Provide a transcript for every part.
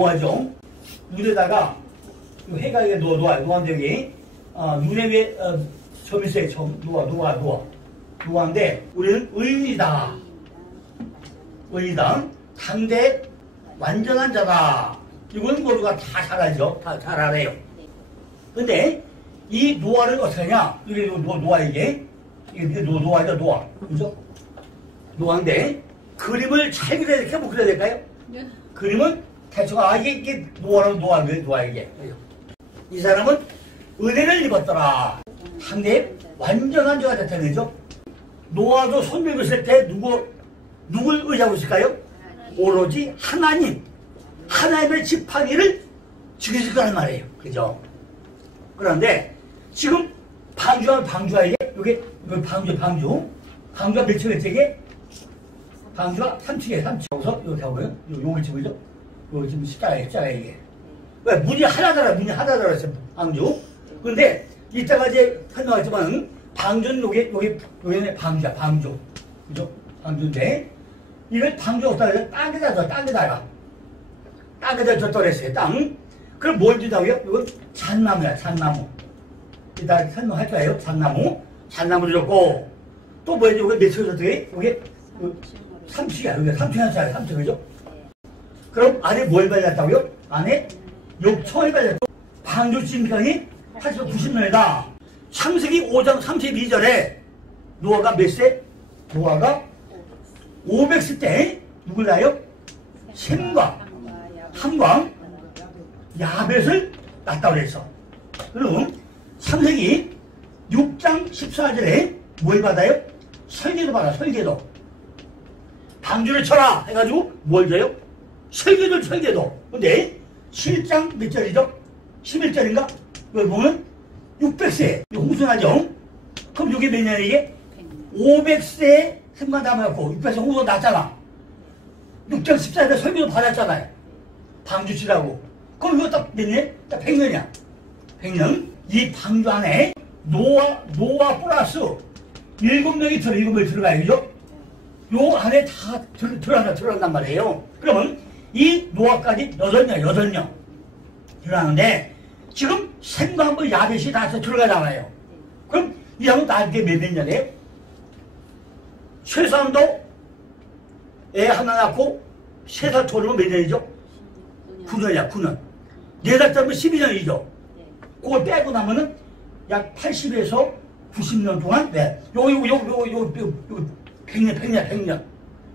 노화죠. 눈에다가 해가 이게 노화인데 눈에 왜 점 있어요. 점 노화인데 우리는 의인이다. 당대 완전한 자다. 이건 모두가 다 잘 알죠. 다 잘 알아요. 근데 이 노화를 어떻게 하냐? 이게 노화 이게 노화죠. 노화. 그죠? 노화인데 그림을 잘 그려야 될까요? 못 그려야 될까요? 네. 그림은 대충 이게 노화 이게. 이 사람은 은혜를 입었더라. 당대 완전한 자가 됐다는 거죠. 노아도 손 들었을 때 누굴 의지하고 있을까요? 오로지 하나님의 지팡이를 지키실 거란 말이에요. 그죠? 그런데 지금 방주하에 여기 방주가 몇 층에 방주가 3층에 여기서 여기 하고요. 여기 집이죠. 여기 지금 십자가에 이게. 왜 문이 하나 달았어요. 방주. 근데 이따가 이제 설명하지만 방주는 여기 방주야. 그죠? 방주인데 이걸 방주 없다가 땅에다가 줬다 그랬어요. 땅. 그럼 뭘 준다고요? 이건 잣나무야. 이따 설명할 거예요. 잣나무를 줬고 또 뭐예요? 여기 몇 층을 줬더니 여기 3층이야. 여기 3층 짜리 3층 그죠? 그럼 안에 뭘 발랐다고요? 안에 욕청을 발랐고 방주 진강이 890년이다. 창세기 5장 32절에 노아가 몇 세? 노아가 500세 때 누굴 낳아요? 셈과 함과 야벳을 낳았다고 그랬어. 그럼 창세기 6장 14절에 뭘 받아요? 설계도 받아. 설계도. 방주를 쳐라 해가지고 뭘 줘요? 설계도. 근데 7장 몇 절이죠? 11절인가? 여기 보면 600세 홍수나죠? 그럼 이게 몇 년이야 이게? 500세에 생만 담아갖고 600세 홍수 났잖아. 6장 14절에 설계도 받았잖아요. 방주 치라고. 그럼 이거 딱 몇 년? 딱 100년이야. 100년. 이 방주 안에 노아 플러스 7명이 들어가요. 그죠? 요 안에 다 들어간단 말이에요. 그러면 이 노아까지 8명 들어가는데 지금 셈과 야벳이 다 들어가잖아요. 그럼 이 사람은 나한테 몇 년이에요? 최소한도 애 하나 낳고 3살 돌리면 몇 년이죠? 9년이야. 9년. 4살 짜면 12년이죠. 그걸 빼고 나면은 약 80에서 90년 동안 요거 100년.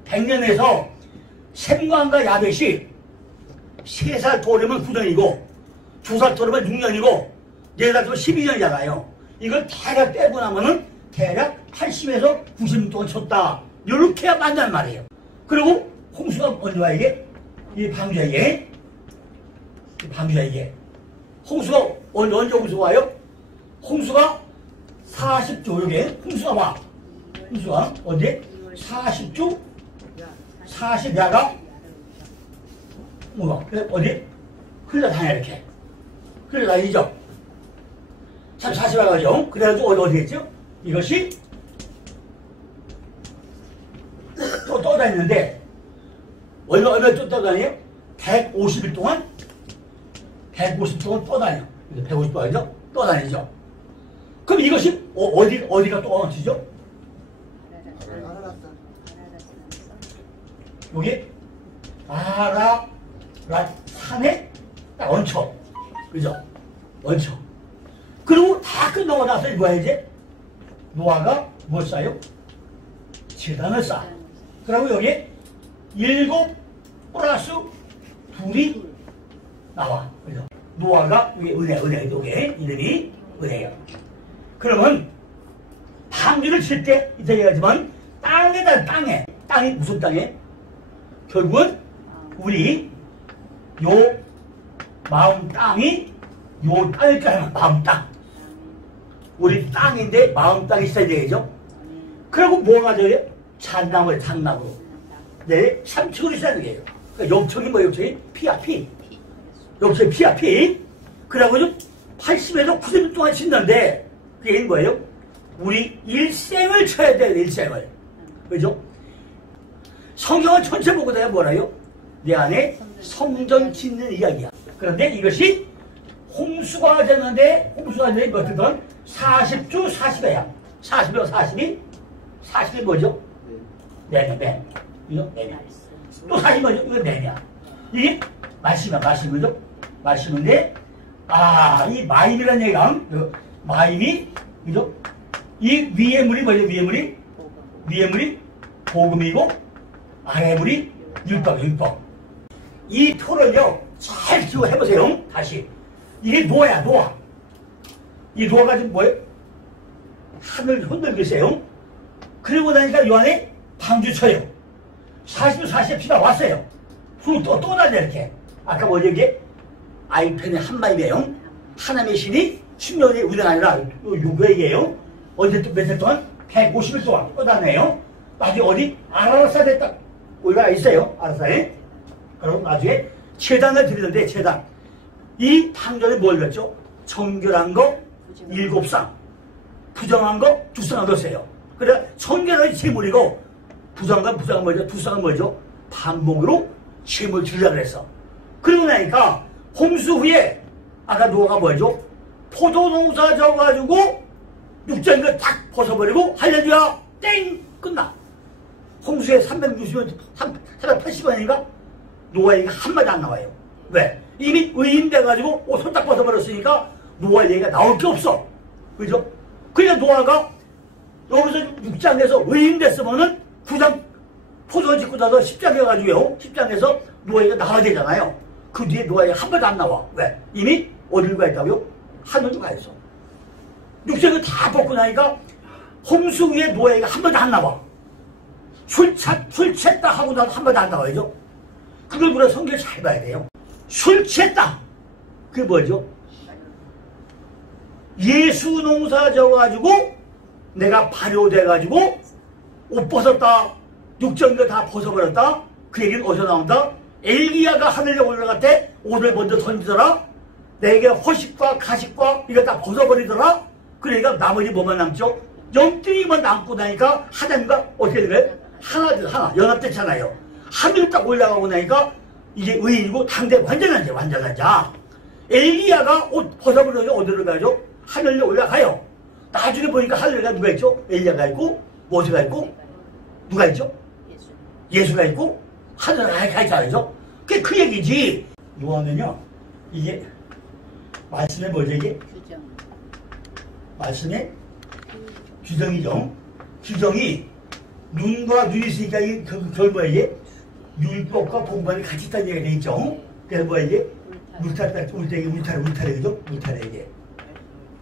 100년에서 셈과 야벳이 3살 돌리면 9년이고 2살 돌리면 6년이고 4살 돌리면 12년이잖아요. 이걸 대략 빼고 나면은 대략 80에서 90년 동안 쳤다. 이렇게 만난 말이에요. 그리고 홍수가 언제 와 이게? 이 방주에게. 홍수가 언제 홍수가 와요? 홍수가 40조 요게 홍수가 와. 홍수가 언제? 40조 40야가 어디? 흘러다녀 이렇게. 흘러다니죠. 참 40야가죠. 그래가지고 어디 했죠? 이것이 또 떠다니는데 얼마 떠다녀요? 150일 동안 150일 동안 떠다녀. 150동안이죠? 떠다니죠. 그럼 이것이 어디가 떠다니죠? 여기 산에 딱 얹혀. 그죠? 얹혀. 그리고 다 끝나고 나서 뭐야 이제? 노아가 뭘 쌓아요? 제단을 쌓아. 그리고 여기 7 플러스 2이 나와. 그죠? 노아가 여기 은혜 여기 이름이 은혜예요. 그러면 방주를 칠 때 이제 얘기하지만 땅이 무슨 땅에? 결국은 우리 요 마음 땅이 요 땅일 거야. 마음 땅. 우리 땅인데 마음 땅이 있어야 되겠죠? 그리고 뭐가 돼요? 잣나무에 잣나무. 네, 3층으로 있어야 되겠죠. 그러니까 욕청이 욕청이? 피야, 피. 욕청이 피야, 피. 그래가지고 80에서 90년 동안 신는데 그게 뭐예요? 우리 일생을 쳐야 돼요, 일생을. 그죠? 성경은 전체 보고 내가 뭐라요? 내 안에 성전 짓는 이야기야. 그런데 이것이 홍수가 되는데 어떻든 40주 40회야. 40에 40이 뭐죠? 내년. 이거 내년. 또 40이 뭐죠? 이거 내년. 이게 말씀이죠? 말씀인데, 이 마임이라는 얘기가, 마임이, 그죠? 이 위에 물이 뭐죠? 위에 물이 복음이고, 아래 물이 율법. 이 표를요, 잘 지워 해보세요. 다시. 이게 노아야, 노아. 이 노아가 지금 뭐예요? 하늘 흔들기세요. 그리고 나니까 요 안에 방주 쳐요. 40주 40에 비가 왔어요. 또 나냐, 이렇게. 아까 뭐죠, 이게? 아이펜의 한마임이에요. 하나님의 신이 신명의 우리가 아니라 요구에게요. 언제 또 며칠 동안? 150일 동안 떠다네요. 나중에 어디? 아라사에 딱 올라가 있어요. 아라사에. 그리고 나중에 제단을 드리는데, 제단. 이 방전에 뭘 넣었죠? 정결한 거 7상, 부정한 거 2상 얻었어요. 그래, 정결한 제물이고, 부정한 뭐죠? 2상은 뭐죠? 반목으로 제물 주려고 그랬어. 그러고 나니까, 홍수 후에, 아까 노아가 뭐죠? 포도농사 져가지고, 육전을 딱 벗어버리고, 할렐루야! 땡! 끝나. 홍수에 380원인가? 노아 얘기가 한마디 안 나와요. 왜? 이미 의인돼가지고 옷 손딱 벗어버렸으니까 노아 얘기가 나올 게 없어. 그죠? 그러니까 노아가 여기서 6장에서 의인됐으면은 9장 포도 짓고 나서 10장 해가지고요. 10장에서 노아 얘기가 나와야 되잖아요. 그 뒤에 노아 얘기가 한마디 안 나와. 왜? 이미 어디를 가 있다고요? 하늘로 가 있어. 6장을 다 벗고 나니까 홍수 위에 노아 얘기가 한마디 안 나와. 술 취했다 하고 나서 한마디 안 나와야죠. 그걸 우리가 성경을 잘 봐야 돼요. 술 취했다. 그게 뭐죠? 예수 농사 져가지고 내가 발효돼가지고 옷 벗었다. 육정이가 다 벗어버렸다. 그 얘기는 어디서 나온다? 엘리야가 하늘에 올라갔대. 옷을 먼저 던지더라. 내게 허식과 가식과 이거 다 벗어버리더라. 그러니까 나머지 뭐만 남죠? 염증이만 남고 나니까 하나님과 어떻게 된 거예요? 하나 연합됐잖아요. 하늘로 딱 올라가고 나니까 이게 의인이고 당대 완전한 자. 엘리야가 옷 벗어버려서 어디로 가죠? 하늘로 올라가요. 나중에 보니까 하늘에 누가 있죠? 엘리야가 있고 모세가 있고 누가 있죠? 예수가 있고 하늘에 가 있잖아요. 그게 그 얘기지. 노아는요, 이게 말씀에 뭐죠 이게? 말씀에 규정이죠. 규정이 눈과 눈이 있으니까 이게 그걸 뭐야 이게? 율법과 공부가 같이 있다는 얘기가 되겠죠. 그래서 뭐야 이게? 울타래, 그죠? 울타래 이게.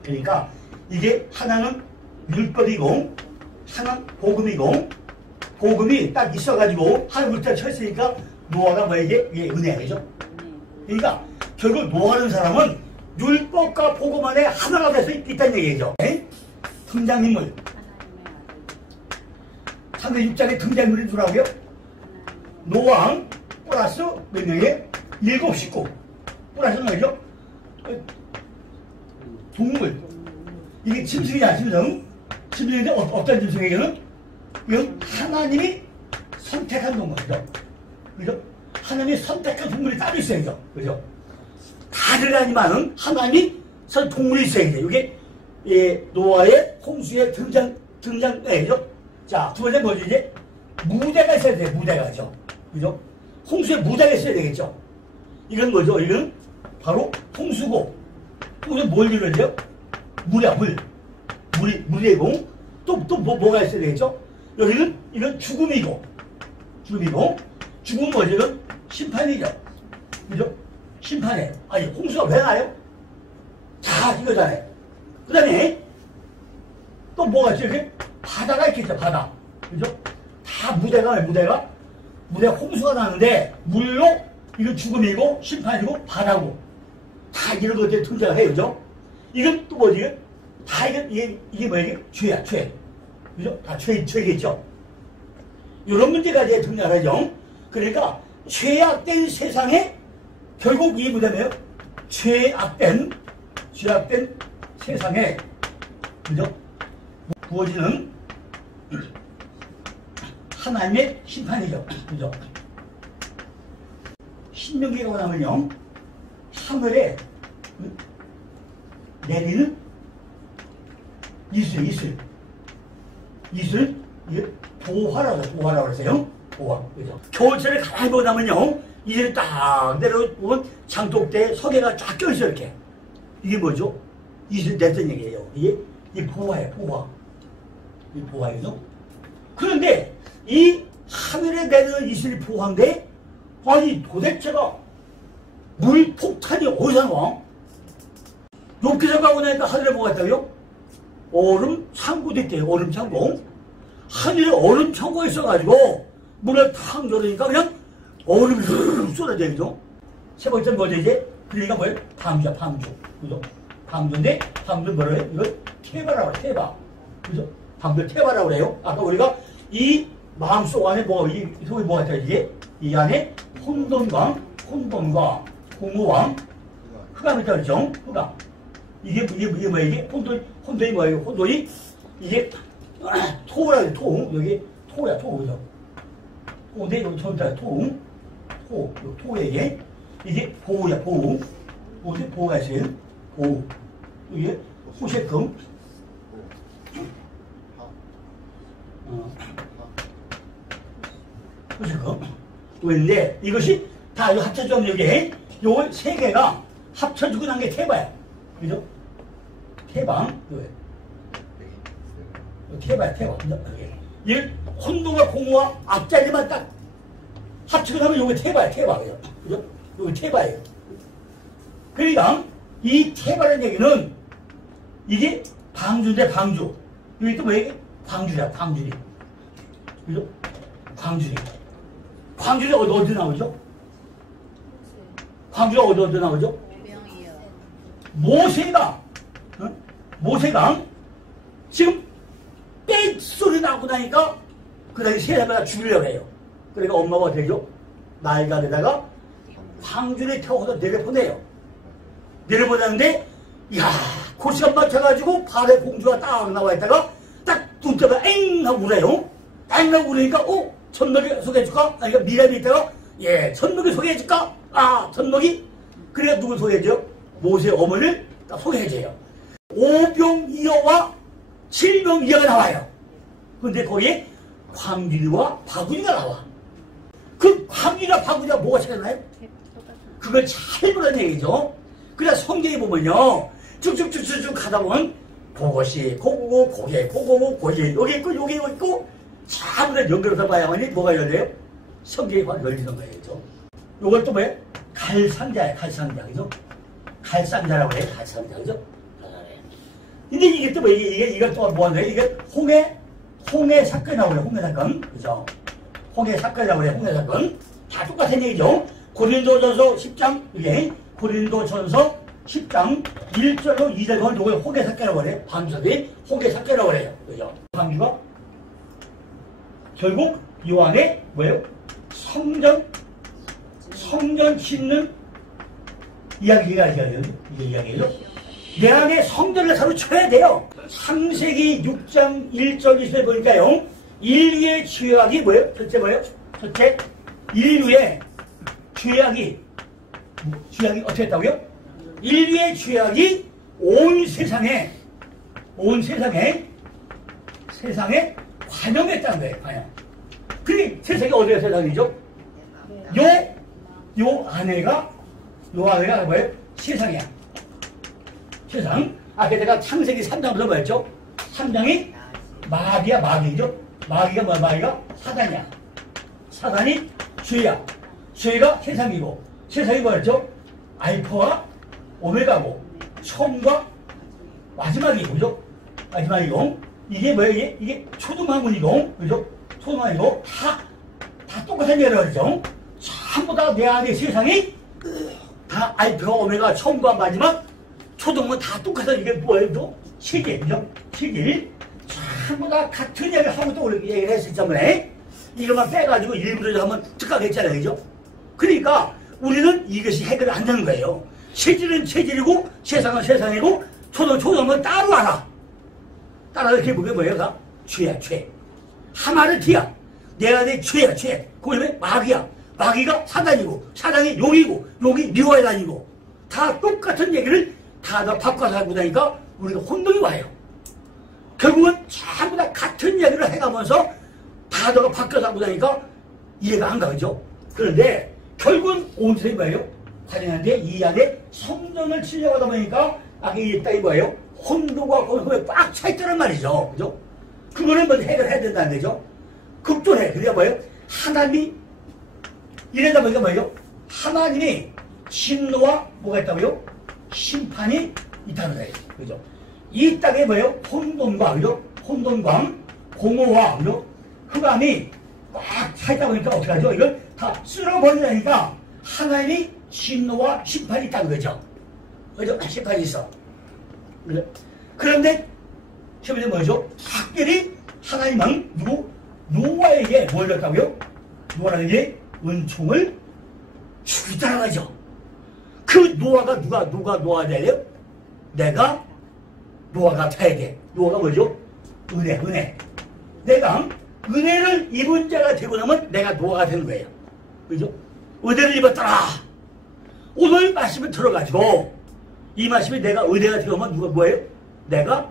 그러니까 이게 하나는 율법이고 하나는 복음이고, 복음이 딱 있어가지고 하나 울타래 쳐 있으니까 노아가 뭐야 이게? 이게 은혜야, 그죠? 그러니까 결국 노아하는 사람은 율법과 복음 안에 하나가 돼서 있다는 얘기죠. 등장인물. 3대 6장의 등장인물이 누구라고요? 노왕 플러스 몇 명이에요? 7 식구. 플러스 뭐죠? 동물. 이게 짐승이야, 짐승. 짐승인데 어떤 짐승에게는? 이건 하나님이 선택한 동물이죠. 그죠? 하나님이 선택한 동물이 따로 있어야죠. 그죠? 다들 아니만은 하나님이 선 동물이 있어야죠. 이게 노아의 홍수의 등장이죠. 자, 두 번째 뭐지 이제? 무대가 있어야 돼요. 무대가죠. 그죠? 홍수에 무대가 있어야 되겠죠. 이건 뭐죠? 이건 바로 홍수고. 홍수에 뭘 이루어져요? 물이야, 물. 물이고. 또 뭐가 있어야 되겠죠? 여기는 이건 죽음이고. 죽음은 뭐죠? 이건 심판이죠. 그죠? 심판에. 아니, 홍수가 왜 나요? 자, 이거잖아요. 그 다음에 또 뭐가 있죠? 이렇게? 바다가 있겠죠, 바다. 그죠? 다 무대가 홍수가 나는데, 물로, 이건 죽음이고, 심판이고, 바다고. 다 이런 것들이 등장을 해요, 그죠? 이건 또 뭐지? 다 이게 뭐야, 이게? 죄야, 죄. 그죠? 다 죄겠죠? 이런 문제가 이제 등장을 하죠. 그러니까, 죄악된 세상에, 결국 이게 뭐냐면, 죄악된 세상에, 그죠? 부어지는 하나님의 심판이죠. 그죠? 신명기가 나면요, 하늘에 내리는 이슬, 이게 도화라고 그러세요. 도화. 그죠? 겨울철에 가만히 보고 나면요, 이슬이 딱 내려오면 장독대에 석회가 쫙 껴있어요, 이렇게. 이게 뭐죠? 이슬 냈던 얘기예요. 이게 보화예요, 보화. 이 보화이죠? 그런데 이 하늘에 내리는 이슬이 보화인데, 아니 도대체가 물 폭탄이 어디서 나와? 높게서 가고 나니까 하늘에 뭐가 있다고요? 얼음 창고도 있대요. 얼음 창고. 하늘에 얼음 창고가 있어가지고 물을 탁 열으니까 그냥 얼음이 르르 쏟아져요. 그죠? 세 번째 뭐죠 이제? 그러니까 뭐예요? 방주야, 방주. 그죠? 방주인데, 방주 뭐라 해요? 이걸 태바라고 해요. 태바. 그죠? 방주 태바라고 그래요. 아까 우리가 이 마음속 안에 이 속에 뭐가 있다 이게? 이 안에 혼돈과 공허왕, 흑암이 있다 그랬죠? 흑암. 이게 뭐야 이게? 혼돈이 뭐예요? 혼돈이 이게 토라 그래, 토. 여기 토야, 토. 그죠? 토인데 여기 처음부터 토에 이게 보호야, 보호. 보호가 있어요. 보호. 이게 호세금. 호세금. 왜인데 이것이 다 이 합쳐져 여기 요 세 개가 합쳐지고 난 게 태바야. 그죠? 태방. 태바야, 태바. 이 혼돈과 공허와 앞자리만 딱 합치고 나면 요게 태바야, 태바. 그죠? 요게 태바예요. 그러니까 이 태바라는 얘기는 이게 방주인데 방주. 여기 또 뭐예요? 광주야, 광주리. 그죠? 광주리. 광주리 어디 나오죠? 광주가 어디 나오죠? 모세가 지금 빽 소리 나고 나니까 그 다음에 세상을 죽이려고 해요. 그러니까 엄마가 되죠? 나이가 되다가 광주에 태워서 내려보내요. 내려보내는데 이야 고시간 맞춰가지고 발에 공주가 딱 나와 있다가 딱 눈뜨면 엥 하고 울어요. 엥 하고 울으니까 천먹이 소개해줄까? 아니 미람이 있다가 예 천먹이 소개해줄까? 아 천먹이 그래야 누굴 소개해줘요? 모세 어머니를 딱 소개해줘요. 5병이어와 7병이어가 나와요. 근데 거기에 광준이와 바구니가 나와. 그 광준이와 바구니가 뭐가 차이나요? 그걸 잘 보라는 얘기죠. 그래서 성경에 보면요 쭉쭉쭉쭉 가다 보면 그것이 고고 고개 고고 고개 여기 있고 여기 있고 잘 연결해서 봐야만이 뭐가 열려요? 성경이 열리는 거예요. 요걸 또 뭐예요? 갈상자예요. 갈상자. 그죠? 갈상자라고 해요. 갈상자. 그죠? 근데 이게 또 뭐, 이게 또 뭐 하는 이게 홍해 사건이 나오네요. 홍해 사건. 그죠? 홍해 사건이라고 해요. 홍해 사건. 다 똑같은 얘기죠. 고린도전서 10장, 이게 고린도전서 10장 1절로 2절 보면 이걸 홍해 사건이라고 해요. 방주석이 홍해 사건이라고 해요. 그죠? 방주가 결국 요 안에 뭐예요? 성전 짓는 이야기가 이게 이야기예요. 내 안에 성전을 사로쳐야 돼요. 창세기 6장 1절 2절에 보니까요. 인류의 죄악이 뭐예요? 첫째 뭐예요? 첫째 인류의 죄악이 어떻게 했다고요? 인류의 죄악이 온 세상에 관영했다는 거예요. 관영. 그게 세상이 어디가 세상이죠? 요 아내가 뭐예요? 세상이야. 세상. 아까 제가 창세기 3장부터 뭐였죠? 3장이 마귀죠? 마귀가 뭐야? 마귀가 사단이야. 사단이 죄야. 죄가 세상이고, 세상이 뭐였죠? 알파와 오메가고, 처음과 마지막이고, 그죠? 마지막이고, 이게 뭐예요? 이게 초등학문이고, 그죠? 초등학문이고, 다 똑같은 얘기를 하죠? 전부 다 내 안에 세상이 다 알파와 오메가, 처음과 마지막, 초등문 다 똑같은 이게 뭐예요? 또? 세계, 그죠? 세계. 전부 다 같은 얘기를 하고 또 우리 얘기를 했을 때문에 이것만 빼가지고 일부러 한번 특각했잖아요. 그죠? 그러니까 우리는 이것이 해결이 안 되는 거예요. 체질은 체질이고 세상은 세상이고 초등은 따로 알아. 따라 이렇게 보면 뭐예요? 다 죄야, 죄. 하마르티야. 내 안에 죄야, 죄. 그게 왜 마귀야. 마귀가 사단이고 사단이 욕이고 욕이 미워에 다니고 다 똑같은 얘기를 다 바꿔서 하고 다니까 우리가 혼동이 와요. 결국은 전부 다 같은 얘기를 해가면서 다더가 바꿔서 하고 다니까 이해가 안 가죠. 그런데 결국은 온 세상이 뭐예요? 가정하는데 이 안에 성전을 치려고 하다 보니까 아까 이 땅이 뭐예요? 혼돈과 혼돈에 꽉 차있다는 말이죠. 그죠? 그거는 먼저 해결해야 된다는 거죠. 극존해. 그러니까 뭐예요? 하나님이 이러다 보니까 뭐예요? 하나님이 진노와 뭐가 있다고요? 심판이 있다는 거예요. 그죠? 이 땅에 뭐예요? 혼돈과, 그죠? 혼돈과 공허와, 그죠? 흑암이 꽉 차있다 보니까 어떻게 하죠? 이걸 다 쓸어버리려니까 하나님이 진노와 심판이 있다는 거죠. 그죠? 심판이 있어. 그죠? 그런데 시험이 뭐죠? 특별히 하나님은 노아에게 뭘 줬다고요? 노아에게 은총을 주고 있다는 거죠. 그 노아가 누가 노아가 돼야 돼요? 내가 노아가 돼야 돼. 노아가 뭐죠? 은혜. 내가 은혜를 입은 자가 되고 나면 내가 노아가 되는 거예요. 그죠? 은혜를 입었더라. 오늘 말씀을 들어가지고 이 말씀이 내가 은혜가 되면 누가 뭐예요? 내가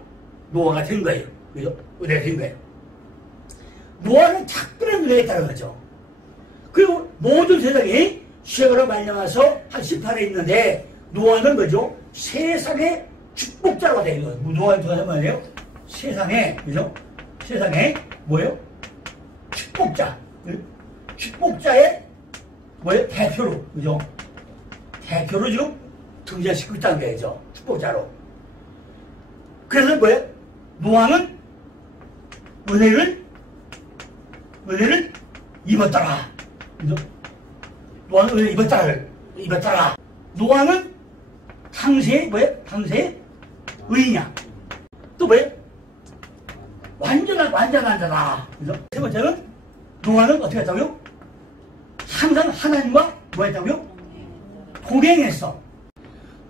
노아가 된 거예요. 그죠? 은혜가 된 거예요. 노아는 특별한 은혜가 있다는 거죠. 그리고 모든 세상이 죄로 말려와서 한 18에 있는데 노아는 뭐죠? 세상의 축복자가 되는 거예요. 노아는 누가 뭐예요? 세상에, 그죠? 세상에 뭐예요? 축복자. 축복자의 뭐예요? 대표로, 그죠? 대표로 지금 등장시키고 있다는 거죠. 축복자로. 그래서 뭐예요? 노아는 은혜를 입었더라. 그죠? 노아는 은혜를 입었더라. 노아는 당시에 뭐예요? 당시에 의인이야. 또 뭐예요? 완전한 자다. 그죠? 세 번째는 노아는 어떻게 했다고요? 항상 하나님과 뭐 했다고요? 동행했어.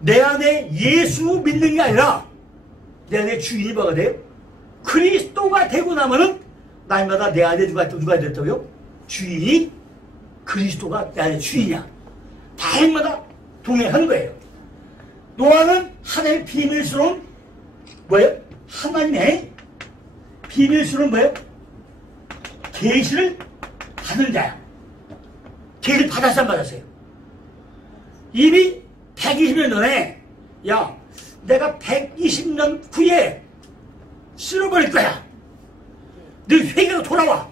내 안에 예수 믿는 게 아니라 내 안에 주인이 뭐가 돼요? 그리스도가 되고 나면은 날마다 내 안에 누가 됐다고요? 주인이 그리스도가 내 안에 주인이야. 다행마다 동행하는 거예요. 노아는 하나님의 비밀스러운 뭐예요? 하나님의 비밀스러운 뭐예요? 계시를 받은 자야. 계시를 받았어 안 받았어요? 이미 120년 전에 야 내가 120년 후에 쓸어버릴 거야. 너 회개가 돌아와.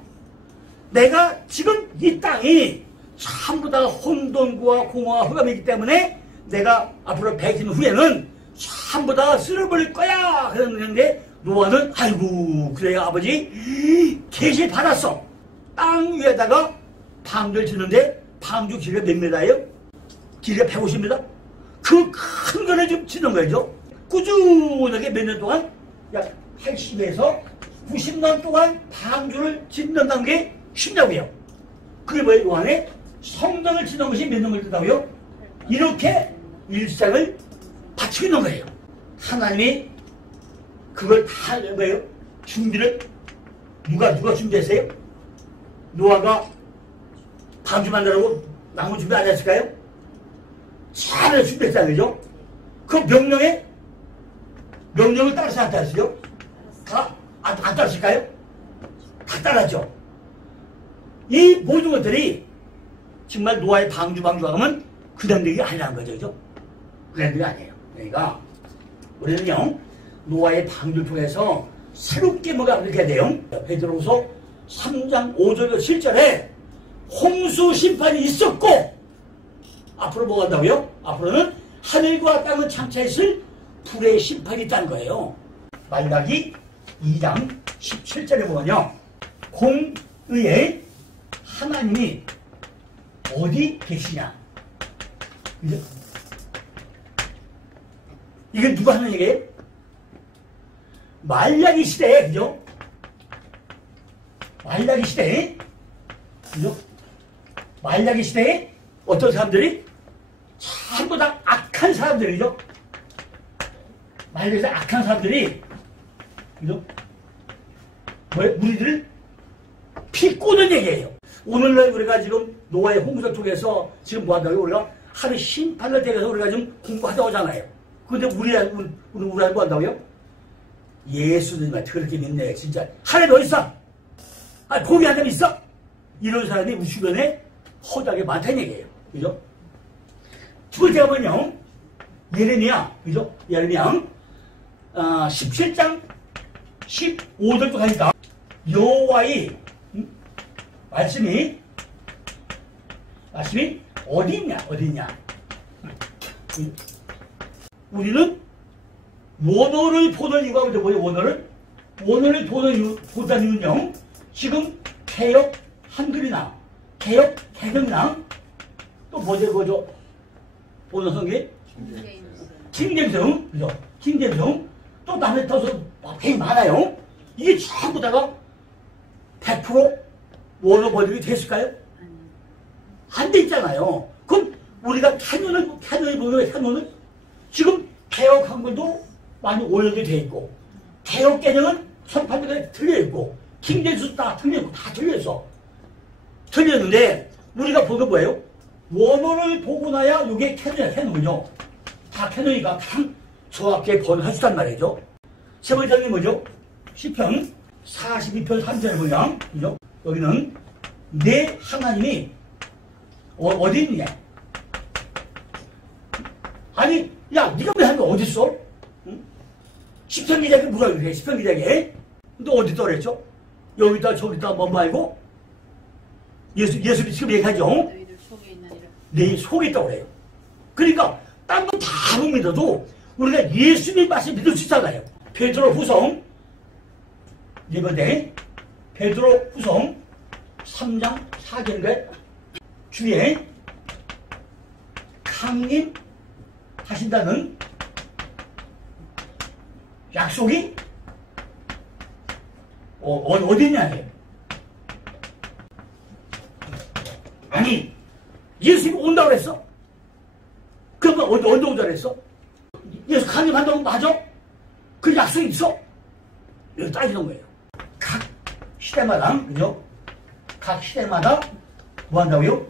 내가 지금 이 땅이 전부 다 혼돈과 공허와 흑암이기 때문에 내가 앞으로 120년 후에는 전부 다 쓸어버릴 거야. 그랬는데 노아는 아이고 그래요 아버지 계시 받았어. 땅 위에다가 방주를 짓는데 방주 길이가 몇 미터예요? 길이가 150m? 그 큰 거를 좀 짓는 거죠. 꾸준하게 몇 년 동안 약 80에서 90년 동안 방주를 짓는다는 게 쉽냐고요. 그게 뭐예요? 그 안에 성전을 짓는 것이 몇 년을 든다고요? 이렇게 일생을 바치고 있는 거예요. 하나님이 그걸 다 뭐예요? 준비를 누가 준비했어요? 노아가 방주 만들라고 나무 준비 안 했을까요? 잘 준비했다는 거죠. 그 명령을 따라서 안 따랐어요? 안 따랐을까요? 다 따랐죠. 이 모든 것들이 정말 노아의 방주가 하면 그런 얘기가 아니라는 거죠. 그죠? 그런 얘기가 아니에요. 그러니까 우리는요 노아의 방주를 통해서 새롭게 뭐가 이렇게 돼요. 베드로후서 3장 5절 7절에 홍수 심판이 있었고 앞으로 뭐가 한다고요? 앞으로는 하늘과 땅을 창차했을 불의 심판이 있다는 거예요. 말라기 2장 17절에 보면요. 공의의 하나님이 어디 계시냐. 이게 누가 하는 얘기예요? 말라기 시대에, 그죠? 말라기 시대에, 그죠? 말라기 시대에 어떤 사람들이 전부 다 악한 사람들이죠. 말라기 시대 악한 사람들이, 그죠? 우리들을 비꼬는 얘기예요. 오늘날 우리가 지금 노아의 홍수 쪽에서 지금 뭐 한다고요? 우리가 하루 심판을 대해서 우리가 좀 공부하자고 하잖아요. 근데 우리는 뭐 한다고요? 예수님만 그렇게 믿네. 진짜. 하나님 어디 있어? 아, 거기 하나님 있어? 이런 사람이 우리 주변에 허다하게 많다는 얘기예요. 그죠? 두 번째가 뭐냐? 예레미야. 그죠? 예레미야. 17장 15절도 가니까 여호와의 말씀이 어디 있냐? 우리는 원어를 보는 이유가 뭐예요? 원어를 보는 이유는요. 지금 개역 한글이나 개역 개정이나 또 뭐죠? 보는 성경 킹제임스, 그죠? 킹제임스 또 남의 떠서 되게 많아요. 이게 전부 다가 100% 원어 번역이 됐을까요? 안 돼 있잖아요. 그럼 우리가 캐논을 보면 캐논은 지금 개역 한글도 많이 오염이 돼 있고 개역 개정은 1800년에 틀려 있고 킹제임스 다 틀려 있고 다 틀려 있어. 틀렸는데 우리가 본 건 뭐예요? 원어를 보고 나야 이게 캐논이죠. 다 캐논이니까 가장 정확하게 번역할 수 있단 말이죠. 세 번째는 뭐죠? 시편 42편 3절 보면 그죠? 여기는 내 하나님이 어디 있냐? 아니, 야, 네가 왜 하는 거 어디 있어? 응? 시편 기자에게 뭐라 그래? 시편 기자에게 너 어디 있다 그랬죠? 여기다 저기다 뭐 말고 예수님 지금 얘기하죠? 너희들 속에 있느니라. 내 속에 있다고 그래요. 그러니까 딴 건 다 못 믿어도 우리가 예수님 말씀 믿을 수 있잖아요. 베드로 후성 이번에 베드로 후성 3장 4절에 주에 강림하신다는 약속이 어디 있냐? 아니 예수님이 온다고 그랬어? 그러면 언제 온다고 그랬어? 예수 강림한다고 맞아? 그 약속이 있어? 이거 따지는 거예요. 각 시대마다, 그죠? 각 시대마다 뭐 한다고요?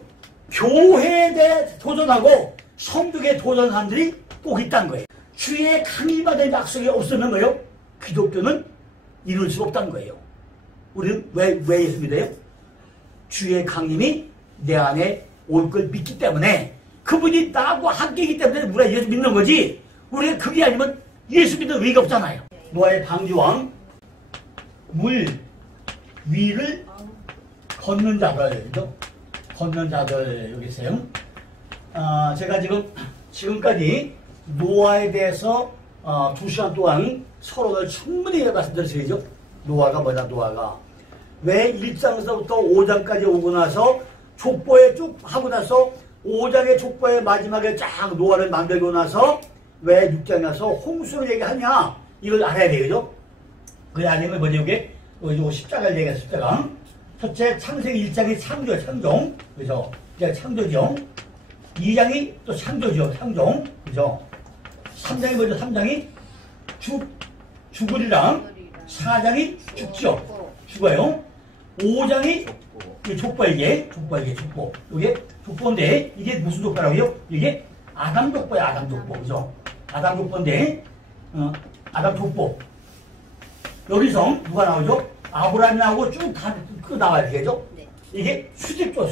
교회에 대해 도전하고 성도에 도전하는 사람들이 꼭 있다는 거예요. 주의 강림받은 약속이 없으면 뭐예요? 기독교는 이룰 수 없다는 거예요. 우리는 왜 예수 믿어요? 주의 강림이 내 안에 올 걸 믿기 때문에 그분이 나하고 함께이기 때문에 우리가 예수 믿는 거지 우리가 그게 아니면 예수 믿는 의의가 없잖아요. 노아의 방주왕 물 위를 걷는 자들, 그죠? 걷는 자들 여기 있어요. 제가 지금까지 노아에 대해서 2시간 동안 서론을 충분히 말씀드렸어요. 노아가 뭐냐, 노아가. 왜 1장에서부터 5장까지 오고 나서 족보에 쭉 하고 나서 5장의 족보의 마지막에 쫙 노아를 만들고 나서 왜 6장에 가서 홍수를 얘기하냐, 이걸 알아야 돼요. 그 아니면 뭐냐, 이게 십자가를 얘기해서 십자가. 첫째, 창세기 1장이 창조예요, 창조. 그죠? 창조죠. 2장이 또 창조죠, 창조. 그죠? 3장이 뭐죠? 3장이 죽으리라. 4장이 죽죠. 죽어요. 5장이 족보. 이게 족보인데, 이게 무슨 족보라고요? 이게 아담 족보야, 아담 족보. 그죠? 아담 족보인데, 아담 족보. 여기서 누가 나오죠? 아브라함이 나오고 쭉 다 나와야 되겠죠? 네. 이게 수직조,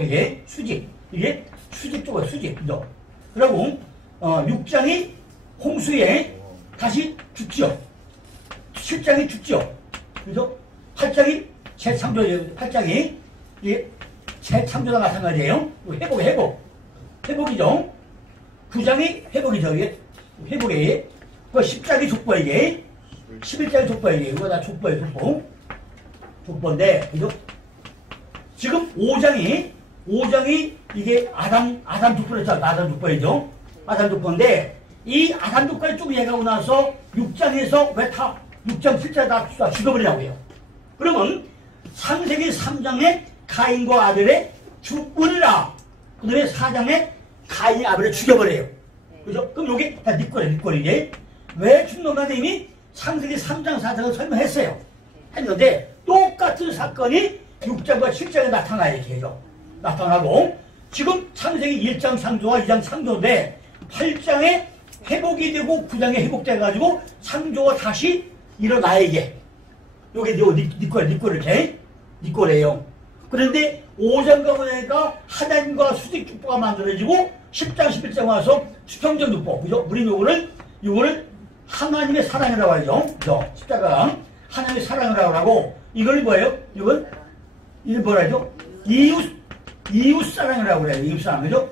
이게 수직. 이게 수직조가 수직. 그죠? 그리고, 6장이 홍수에 다시 죽죠. 7장이 죽죠. 그죠? 8장이 재창조예요. 8장이 이게 재창조가 마찬가지예요. 회복이죠. 9장이 회복이죠. 이게 회복이에요. 10장이 족보에게, 11장이 족보에게. 이거 다 족보예요, 족보인데, 그죠? 지금 5장이 이게 아담 족보였잖아. 아담 족보이죠. 아담 족보인데, 이 아담 족보에 쭉 얘기하고 나서 6장에서 왜 다 6장, 7장 다 죽어버리냐고요. 그러면 창세기 3장에 가인과 아벨의 죽으리라. 그 다음에 4장에 가인이 아벨을 죽여버려요. 그죠? 그럼 요게 다 니꼬리. 왜 죽는가 이미 창세기 3장, 4장을 설명했어요. 했는데 똑같은 사건이 6장과 7장에 나타나야 이렇게 해요. 나타나고 지금 창세기 1장 창조와 2장 창조인데 8장에 회복이 되고 9장에 회복돼가지고 창조가 다시 일어나야 이게. 요게 니꼬 이렇게. 니꼬래요. 그런데 5장과 보니까 하나님과 수직주포가 만들어지고 10장, 11장 와서 수평적주포. 그죠? 우리 요거를 하나님의 사랑이라고 하죠. 그죠? 십자가. 하나님의 사랑이라고 하고, 이걸 뭐예요? 이걸 뭐라 하죠? 이웃사랑이라고 그래요. 이웃사랑. 그죠?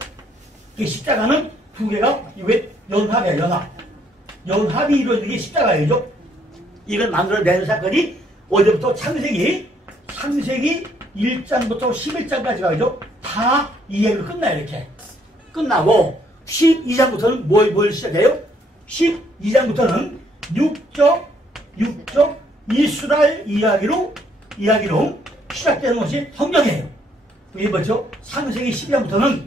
이 십자가는 두 개가, 이게 연합이에요. 연합이 이루어지는 게 십자가이죠. 이걸 만들어내는 사건이 어제부터 창세기 1장부터 11장까지 가죠. 다 이야기를 끝나요. 이렇게. 끝나고, 12장부터는 뭘 시작해요? 12장부터는 육적 이스라엘 이야기로 시작되는 것이 성경이에요. 이게 뭐죠? 창세기 12장부터는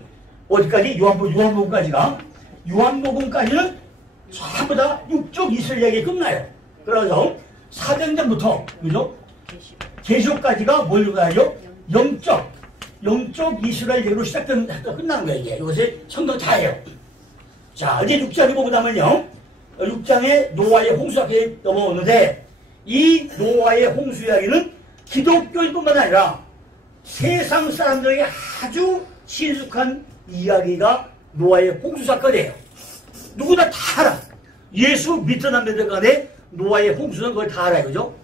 어디까지? 요한복음까지는 전부 다 육적 이스라엘 이야기 끝나요. 그래서 사도행전부터 그죠? 계시록까지가 뭘 가요? 영적 이스라엘 이야기로 끝나는 거예요. 이게 이것이 성경 다예요. 자, 이제 6장에 보고 나면요. 6장에 노아의 홍수 이야기 넘어오는데 이 노아의 홍수 이야기는 기독교인뿐만 아니라 세상 사람들에게 아주 친숙한 이야기가 노아의 홍수 사건이에요. 누구나 다 알아. 예수 믿든 안 믿든 간에 노아의 홍수는 그걸 다 알아요. 그죠?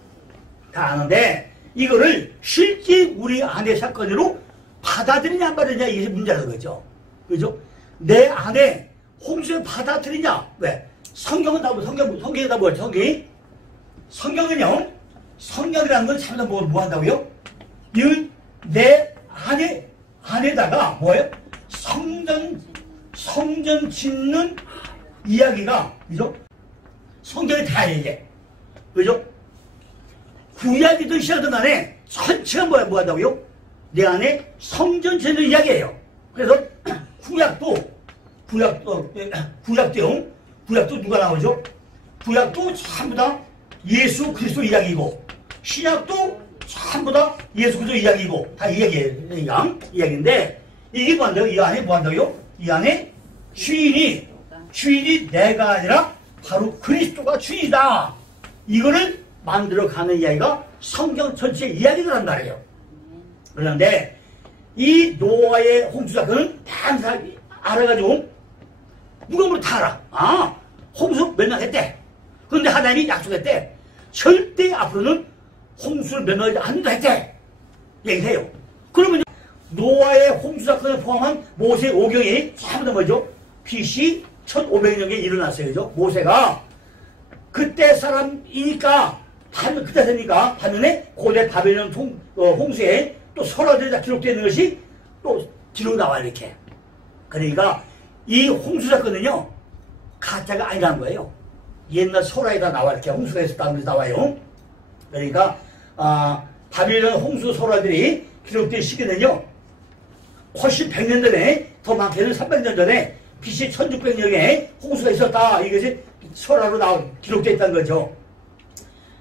다 아는데 이거를 실제 우리 안의 사건으로 받아들이냐 안 받아들이냐 이게 문제라는 거죠. 그죠? 내 안에 홍수를 받아들이냐? 왜? 성경이 다 뭐야? 성경은요, 성경이라는 건 참다 뭐 한다고요? 내 안에다가 뭐예요? 성전 짓는 이야기가, 그죠? 성경이 다 이게. 그죠? 구약이든 시작든 안에 전체가 뭐 한다고요? 내 안에 성전 짓는 이야기예요. 그래서 구약도 누가 나오죠? 구약도 전부 다 예수 그리스도 이야기고, 신약도 전부 다 예수 그리스도 이야기고, 다 이야기인데, 이게 뭐 한다고요? 이 안에 뭐 한다고요? 이 안에 주인이 내가 아니라 바로 그리스도가 주인이다. 이거를 만들어가는 이야기가 성경 전체 이야기들란 말이에요. 그런데 이 노아의 홍수 사건은 다 알아가지고 누가 뭐 다 알아. 아, 홍수 멸망했대. 그런데 하나님이 약속했대. 절대 앞으로는 홍수를 멸망하지 않는다 했대. 얘기해요. 그러면 노아의 홍수 사건을 포함한 모세 오경이 전부 다 뭐죠? BC 1500년에 일어났어요. 그죠? 모세가 그때 사람이니까 그때 되니까 반면에 고대 바벨론 홍수에 또 설화들이 다 기록되어 있는 것이 또 기록 나와 이렇게. 그러니까 이 홍수 사건은요 가짜가 아니라는 거예요. 옛날 설화에다 나와 이렇게 홍수가 있었다는 것이 나와요. 그러니까 바벨론 홍수 설화들이 기록된 시기는요 훨씬 100년 전에, 더 많게는 300년 전에 BC 1600년에 홍수가 있었다. 이것이 설화로 기록되어 있다는 거죠.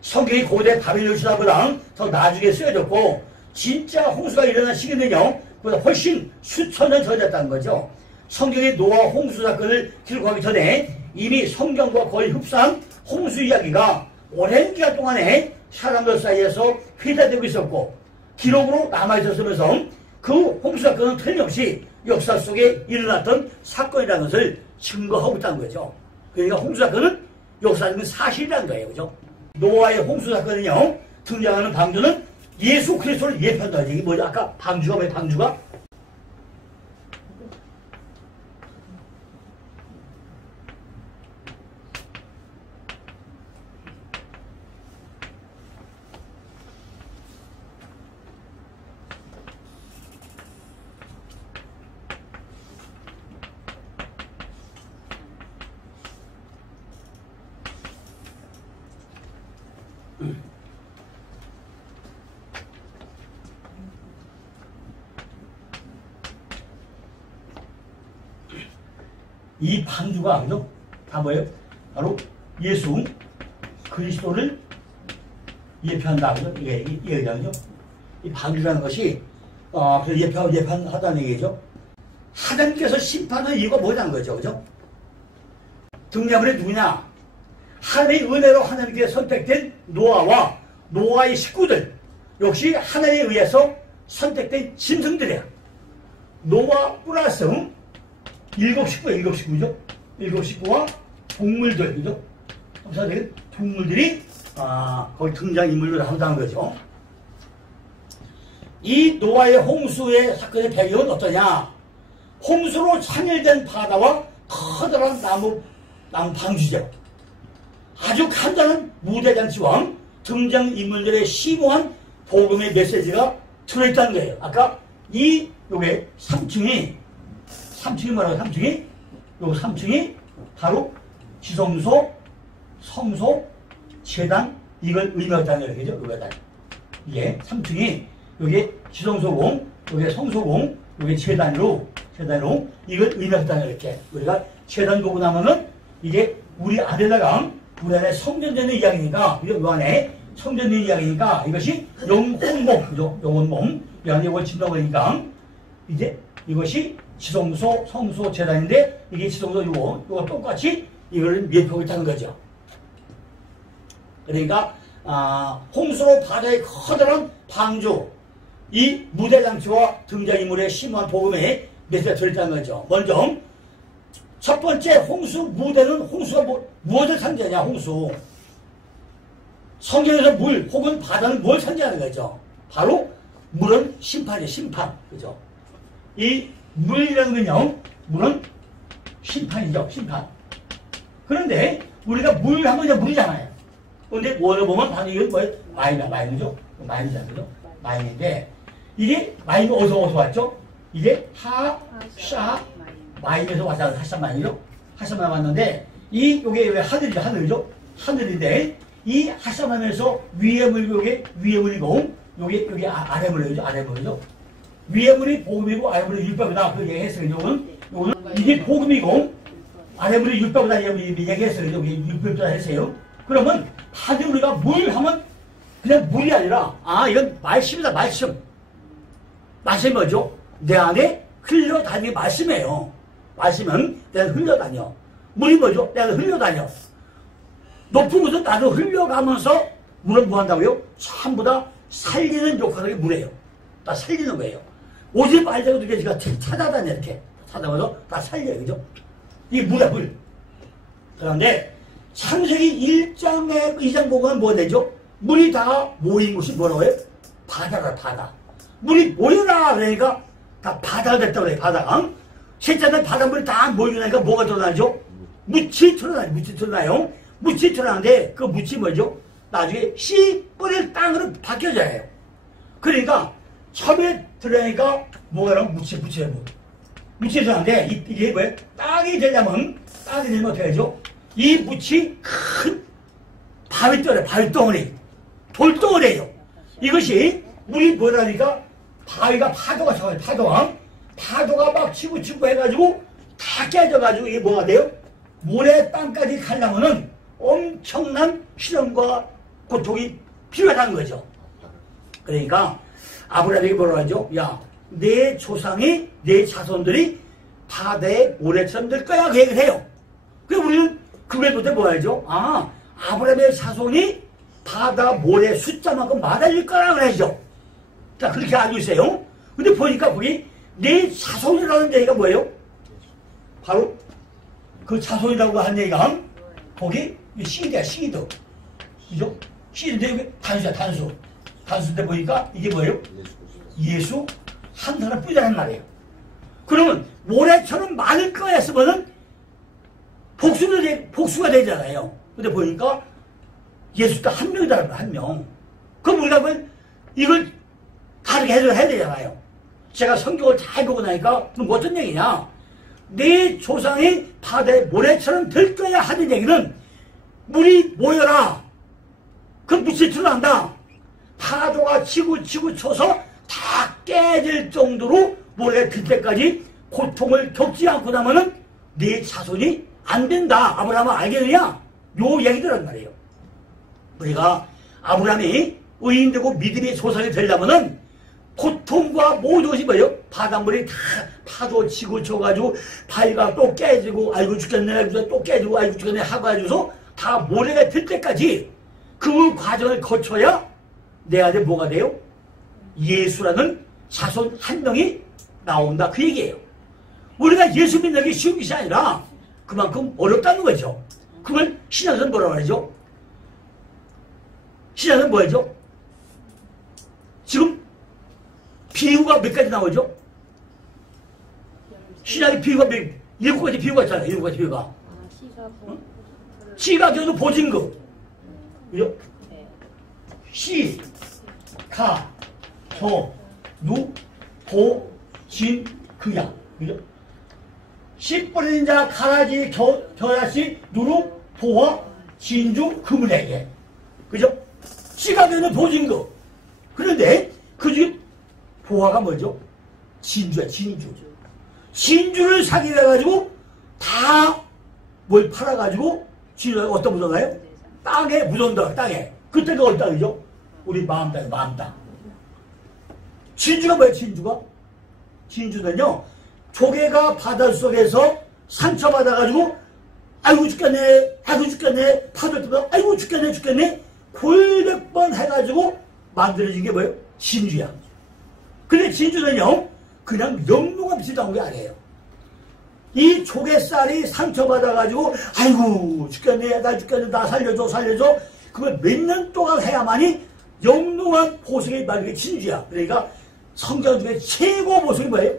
성경이 고대 바벨론 신화보다 더 나중에 쓰여졌고, 진짜 홍수가 일어난 시기는요 그보다 훨씬 수천 년 전이었다는 거죠. 성경의 노아 홍수 사건을 기록하기 전에 이미 성경과 거의 흡사한 홍수 이야기가 오랜 기간 동안에 사람들 사이에서 회자되고 있었고 기록으로 남아있었으면서 그 홍수 사건은 틀림없이 역사 속에 일어났던 사건이라는 것을 증거하고 있다는 거죠. 그러니까 홍수 사건은 역사적인 사실이라는 거예요. 그죠? 노아의 홍수 사건은요 등장하는 방주는 예수 그리스도를 예표한다. 이게 뭐죠? 아까 방주가 뭐예요? 방주가? 이 방주가 그죠? 다 뭐예요? 바로 예수 그리스도를 예표한다. 그죠? 이게 얘기하죠. 이 방주라는 것이 그래서 예판하다는 얘기죠. 하나님께서 심판하는 이유가 뭐냐는 거죠. 그죠? 등장물이 누구냐? 하나님의 은혜로 하나님께 선택된 노아와 노아의 식구들, 역시 하나님에 의해서 선택된 짐승들이야. 노아 플러스 일곱 식구죠. 일곱 식구와 동물들, 그죠? 동물들이 거기 등장인물로 한다는 거죠. 이 노아의 홍수의 사건의 배경은 어떠냐? 홍수로 찬열된 바다와 커다란 나무 방주죠. 아주 간단한 무대잔치와 등장인물들의 심오한 복음의 메시지가 들어있다는 거예요. 아까 요게 3층이 뭐라고 3층이? 요 3층이 바로 지성소, 성소, 제단, 이걸 의미했다는 거예요. 그죠? 이게 3층이 요게 지성소공, 요게 성소공, 요게 제단으로 이걸 의미했다는 거예요. 이렇게 우리가 제단 보고 나면은 이게 우리 안에 성전되는 이야기니까, 요 안에 성전되는 이야기니까 이것이 영혼몸, 그죠? 영혼몸, 이 안에 이걸 집어넣으니까 이제 이것이 지성소, 성소, 제단인데 이게 지성소 요거 똑같이 이걸 묘표하고 있다는 거죠. 그러니까 홍수로 바다의 커다란 방주, 이 무대장치와 등장인물의 심오한 복음에 메시지가 들어있다는 거죠. 먼저 첫 번째 홍수 무대는 홍수가 무엇을 상징하냐? 홍수. 성경에서 물 혹은 바다는 뭘 상징하는 거죠? 바로 물은 심판이에요. 심판. 그죠? 이 물이라는 건요, 물은 심판이죠. 심판. 그런데 우리가 물 하면 이제 물이잖아요. 그런데 원을 보면 바로 이건 뭐예요? 마임이죠. 마임이잖아요. 그죠? 마임인데 이게 마임이 어디서 왔죠? 이게 마임에서 왔잖아요. 하샤마임이죠. 하샤마임 왔는데 요게 왜 하늘이죠? 하늘인데 이 하샤마임에서 위에 물, 요게 위에 물이고 요게 아래 물이죠. 위에 물이 복음이고 아래 물이 율법이다. 그 얘기했어요. 요거는 이게 복음이고 아래 물이 율법이다. 얘기했어요. 이게 율법이다 했어요. 그러면 하늘 우리가 물 하면 그냥 물이 아니라 이건 말씀이다. 말씀이 뭐죠? 내 안에 흘러다니는 말씀이에요. 말씀은 내가 흘러다녀. 물이 뭐죠? 내가 흘러다녀. 높은 곳은 나도 흘러가면서 물은 뭐 한다고요? 전부 다 살리는 역할이 물이에요. 다 살리는 거예요. 오지 말자고 이렇게 제가 찾아다녀. 이렇게 찾아가서 다 살려요. 그죠? 이게 물이야, 물. 그런데 창세기 2장 보면 뭐 되죠? 물이 다 모인 곳이 뭐라고 해요? 바다라, 바다. 물이 모여라 그러니까 다 바다가 됐다고 그래요. 바다가. 셋째는 바닷물이 다 모이니까 뭐가 드러나죠? 묻이 드러나요. 묻이 드러나는데 그 묻이 뭐죠? 나중에 씨 뿌릴 땅으로 바뀌어져야 해요. 그러니까 처음에 드러나니까 뭐가 나오면 묻이 드러나는데 이게 뭐예요? 땅이 되면 어떻게 되죠? 이 묻이 큰 바위덩어리, 돌덩어리예요. 이것이 물이 뭐라니까 바위가 파도가 쳐요. 파도가 막 치고 해가지고 다 깨져가지고 이게 뭐가 돼요? 모래 땅까지 가려면은 엄청난 시련과 고통이 필요하다는 거죠. 그러니까 아브라함이 뭐라고 하죠? 야, 내 조상이, 내 자손들이 바다의 모래처럼 될 거야. 그 얘기를 해요. 그래서 우리는 그걸 볼 때 뭐 하죠? 아브라함의 자손이 바다 모래 숫자만큼 많아질 거라 그러죠. 자, 그렇게 알고 있어요. 근데 보니까 거기 내 자손이라는 얘기가 뭐예요? 바로 그 자손이라고 한 얘기가 거기 시드야, 시드. 그죠? 시드인데 이게 단수인데 보니까 이게 뭐예요? 예수 한 사람 뿌리라는 말이에요. 그러면 모래처럼 많을 거야 했으면은 복수가 되잖아요. 근데 보니까 예수가 한 명이라는 거야, 한 명. 그럼 우리가 이걸 다르게 해야 되잖아요. 제가 성경을 잘 보고 나니까 그럼 어떤 얘기냐? 네 조상이 바다의 모래처럼 될 거야 하는 얘기는 물이 모여라. 그럼 무엇이 드러난다. 파도가 치고 쳐서 다 깨질 정도로 모래 들 때까지 고통을 겪지 않고 나면은 네 자손이 안 된다. 아브라함은 알겠느냐? 요 얘기들란 말이에요. 우리가 아브라함이 의인되고 믿음의 조상이 되려면은 고통과 모든 것이 뭐예요? 바닷물이 다 파도 치고 쳐가지고 바위가 또 깨지고 아이고 죽겠네 또 깨지고 아이고 죽겠네 하고 가지고서 다 모래가 들 때까지 그 과정을 거쳐야 내 안에 뭐가 돼요? 예수라는 자손 한 명이 나온다 그 얘기예요. 우리가 예수 믿는 게 쉬운 것이 아니라 그만큼 어렵다는 거죠. 그걸 신약에서는 뭐라고 하죠? 신약은 뭐죠? 지금 비유가 몇 가지 나오죠? 신약의 비유가 일곱 가지 비유가 있잖아요. 일곱 가지 비유가. 시가 저도 보증금. 그죠? 시, 가, 저, 누, 보, 진, 그야. 그죠? 씨 뿌리는 자, 가라지, 겨야씨, 누루, 보와, 진주, 그물에게. 그죠? 씨가 되는 보증금. 그런데 그 중에 보화가 뭐죠? 진주야, 진주. 진주를 사기해가지고 다 뭘 팔아가지고 진주가 어디다 묻어가요? 땅에 묻어온다, 땅에. 그때가 어디 땅이죠? 우리 마음 땅, 마음 땅. 진주가 뭐예요, 진주가? 진주는요, 조개가 바닷속에서 상처받아가지고 아이고 죽겠네, 아이고 죽겠네, 파도 뜨면 아이고 죽겠네, 죽겠네, 골백 번 해가지고 만들어진 게 뭐예요? 진주야. 근데 진주는요, 그냥 영롱한 빛이 나온 게 아니에요. 이 조개살이 상처받아가지고, 아이고, 죽겠네, 나 죽겠네, 나 살려줘, 살려줘. 그걸 몇 년 동안 해야만이 영롱한 보석이 말하는 게 진주야. 그러니까 성경 중에 최고 보석이 뭐예요?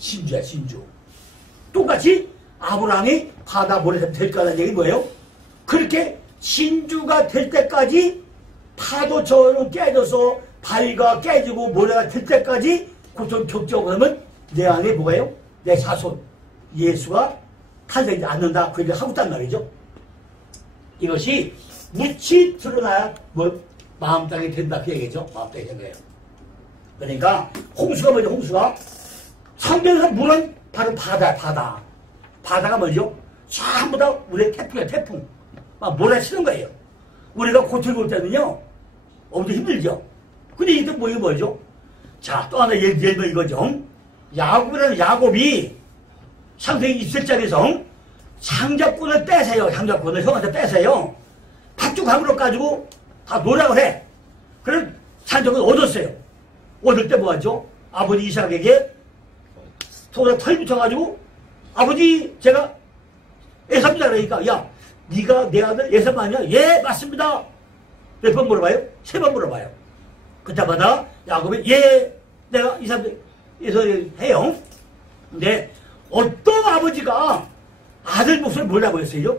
진주야, 진주. 똑같이 아브라함이 바다 모래샘 될 거라는 얘기 뭐예요? 그렇게 진주가 될 때까지 파도처럼 깨져서 바위가 깨지고 모래가 들 때까지 고통 겪자고 그러면 내 안에 뭐예요? 내 자손 예수가 탄생하지 않는다. 그 얘기를 하고 있단 말이죠. 이것이 묻히 드러나야 뭐 마음 땅이 된다 그 얘기죠. 마음 땅이 된 거예요. 그러니까 홍수가 뭐죠? 홍수가 성경에서 물은 바로 바다. 바다가 뭐죠? 전부 다 우리의 태풍이야, 태풍. 막 몰아치는 거예요. 우리가 고통을 볼 때는요, 엄청 힘들죠. 근데 이때 뭐죠? 자, 또 하나 예를 들면 이거죠. 야곱이 창세기 27장에서 장자권을 뺏어요. 장자권을 형한테 뺏어요. 팥죽 함으로 가지고 다 노력을 해. 그래서 장자권을 얻었어요. 얻을 때 뭐하죠? 아버지 이삭에게 손에 털 붙여가지고 아버지 제가 에삽이다 그러니까 야 네가 내 아들 에삽 아니야? 예 맞습니다. 몇 번 물어봐요? 3번 물어봐요. 그때마다 야곱이 예 내가 에삽에서 해요. 근데 어떤 아버지가 아들 목소리를 몰라고 했어요?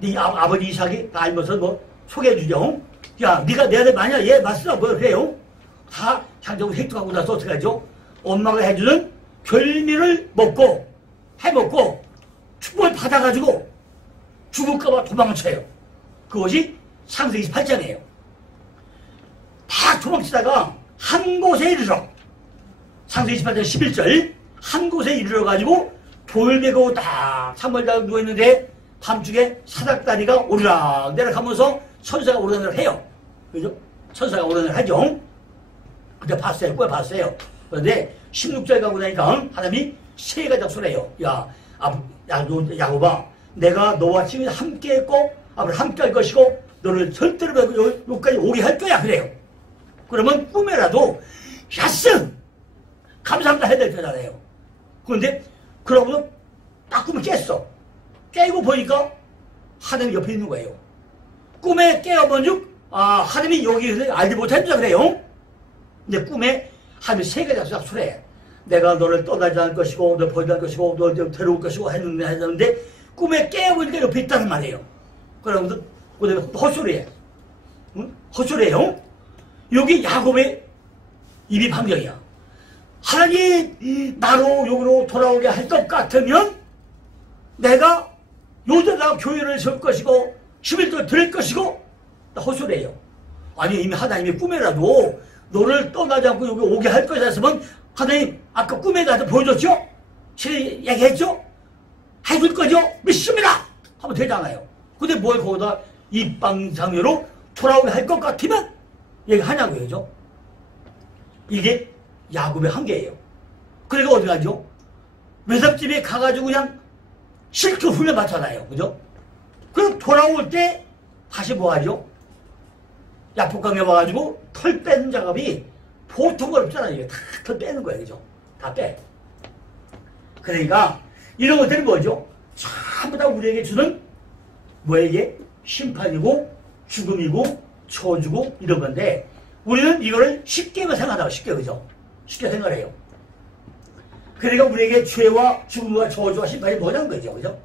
네 아버지 이삭이 다 알면서 뭐 소개해주죠. 야 네가 내 아들 맞냐? 예 맞습니다. 뭐 그래요? 다 장적으로 획득하고 나서 어떻게 하죠? 엄마가 해주는 별미를 먹고 해먹고 축복을 받아가지고 죽을까봐 도망쳐요. 그것이 창세기 28장이에요. 다 도망치다가 한 곳에 이르러 창세기 28장 11절 한 곳에 이르러가지고 돌베고 딱 산벌다가 누워있는데 밤중에 사닥다리가 오르락 내려가면서 천사가 오르락을 해요. 그죠? 천사가 오르락을 하죠. 그때 봤어요. 꽤 봤어요. 그런데 16절 가고 나니까 하나님이 세 가지 소리해요. 야곱아 내가 너와 지금 함께 했고 앞으로 함께 할 것이고 너를 절대로 여기까지 오게 할 거야 그래요. 그러면 꿈에라도 야스 감사합니다 해야 될 거잖아요. 그런데 그러고서 딱 꿈을 깼어. 깨고 보니까 하나님이 옆에 있는 거예요. 꿈에 깨어본즉 하나님이 여기 알지 못했다 그래요. 근데 꿈에 하나님이 세 가지 약속해. 내가 너를 떠나지 않을 것이고 너 버리지 않을 것이고 너 데려올 것이고 했는데 꿈에 깨어보니까 옆에 있다는 말이에요. 그러면서 헛소리해. 응? 헛소리해요. 여기 야곱의 입이 방정이야. 하나님 나로 여기로 돌아오게 할 것 같으면 내가 요새다 교회를 설 것이고 11조 드릴 것이고 헛소리해요. 아니 이미 하나님이 꿈에라도 너를 떠나지 않고 여기 오게 할 것이라 했으면 하나님 아까 꿈에 나한테 보여줬죠? 실이 얘기했죠? 해줄 거죠? 믿습니다! 하면 되잖아요. 근데 뭘 거기다 입방장애로 돌아오게 할 것 같으면 얘기하냐고요. 이게 야곱의 한계예요. 그러니까 어디 가죠? 외삽집에 가가지고 그냥 실컷 훈련 받잖아요. 그죠? 그럼 돌아올 때 다시 뭐 하죠? 야폭강에 와가지고 털 빼는 작업이 보통 어렵잖아요. 다 털 빼는 거예요. 그죠? 다 빼. 그러니까 이런 것들이 뭐죠? 전부 다 우리에게 주는 뭐에게? 심판이고 죽음이고 저주고 이런 건데 우리는 이거를 쉽게 생각하다가 쉽게 그죠? 쉽게 생각해요. 그러니까 우리에게 죄와 죽음과 저주와 심판이 뭐냐는 거죠. 그죠?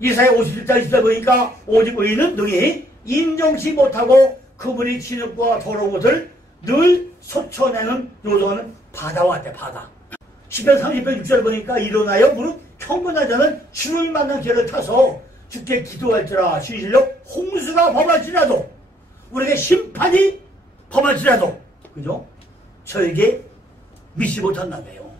이사야 57장 20절 보니까 오직 의인은 능히 인정치 못하고 그분이 진흙과 더러운 것을 늘 솟쳐내는 요동하는 바다와 같아. 바다. 시편 30편 6절 보니까 일어나여 무릇 평범하지 않은 주를 만난 길을 타서 주께 기도할지라 시실로 홍수가 범할지라도 우리에게 심판이 범할지라도 그죠? 저에게 믿지 못한다며요.